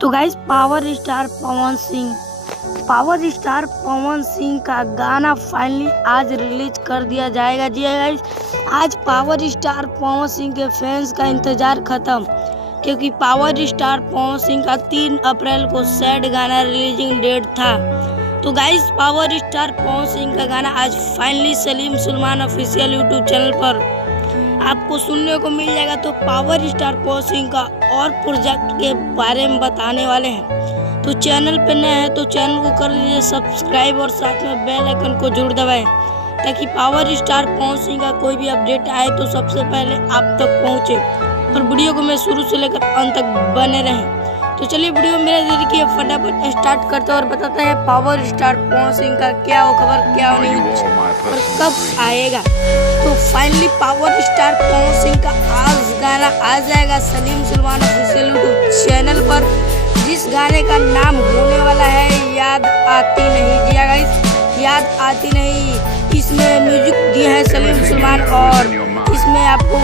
तो guys power star Pawan Singh का गाना फाइनली आज रिलीज कर दिया जाएगा। जी गाइस, आज पावर स्टार पवन सिंह के फैंस का इंतजार खत्म, क्योंकि पावर स्टार पवन सिंह का 3 अप्रैल को सैड गाना रिलीजिंग डेट था। तो guys, power star Pawan Singh का गाना आज finally Salim Sulaiman official YouTube channel पर आपको सुनने को मिल जाएगा। तो पावर स्टार पवन सिंह का और प्रोजेक्ट के बारे में बताने वाले हैं। तो चैनल पे नए हैं तो चैनल को कर लीजिए सब्सक्राइब और साथ में बेल आइकन को जरूर दबाएं, ताकि पावर स्टार पवन सिंह का कोई भी अपडेट आए तो सबसे पहले आप तक पहुंचे। और वीडियो को मैं शुरू से लेकर अंत तक बने रहें। तो चलिए वीडियो मेरे देखिए फटाफट स्टार्ट करते हैं और बताते हैं पावर स्टार पवन सिंह का क्या हो खबर, क्या हो न्यूज और कब आएगा। तो finally power star Pawan Singh का आज गाना आ जाएगा Salim Sulaiman official YouTube channel पर, जिस गाने का नाम होने वाला है याद आती नहीं। जी गाइस, याद आती नहीं। इसमें म्यूजिक दिया है सलीम सुलेमान और इसमें आपको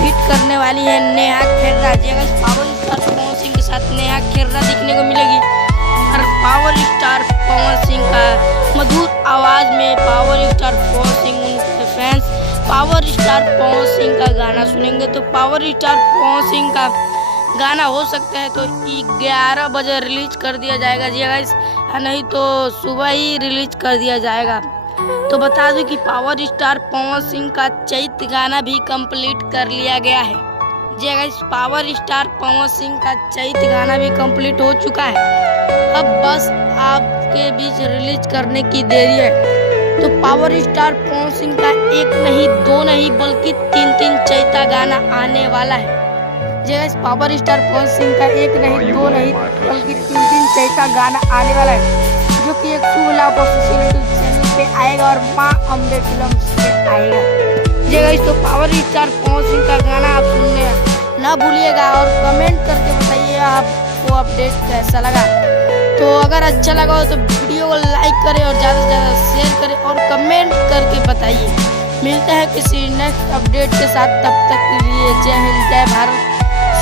हिट करने वाली है नेहा खेर्रा। जी guys, power star Pawan Singh के साथ नेहा खेर्रा दिखने को मिलेगी और पावर स्टार पवन सिंह का मधुर आवाज में पावर स्टार पवन सिंह उनके fans power star Pawan Singh का गाना सुनेंगे। तो पावर स्टार पवन सिंह का गाना हो सकता है तो 11 बजे रिलीज कर दिया जाएगा। जी गाइस, नहीं तो सुबह ही रिलीज कर दिया जाएगा। तो बता दूं कि पावर स्टार पवन सिंह का चैत गाना भी कंप्लीट कर लिया गया है। जी guys, power star Pawan Singh का चैत गाना भी कंप्लीट हो चुका है। अब बस आपके बीच रिलीज करने की देरी है। तो पावर स्टार पवन सिंह का 1 नहीं 2 नहीं बल्कि 3 चैता गाना आने वाला है। जी guys, power star Pawan Singh का 1 नहीं 2 नहीं बल्कि 3 चैता गाना आने वाला है, जो कि एक शुभ लाभ ऑफिशियल यूट्यूब चैनल पे आएगा और मां अम्बे फिल्म्स पे आएगा। जी गाइस, तो पावर स्टार पवन सिंह का गाना आप सुनने ना भूलिएगा और कमेंट करके बताइए आपको अपडेट कैसा लगा। तो अगर अच्छा लगा हो तो वीडियो को लाइक करें और ज़्यादा से ज़्यादा शेयर करें और कमेंट करके बताइए। मिलते हैं किसी नेक्स्ट अपडेट के साथ, तब तक के लिए जय हिंद, जय भारत,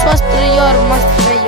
स्वस्थ रहिए और मस्त रहिए।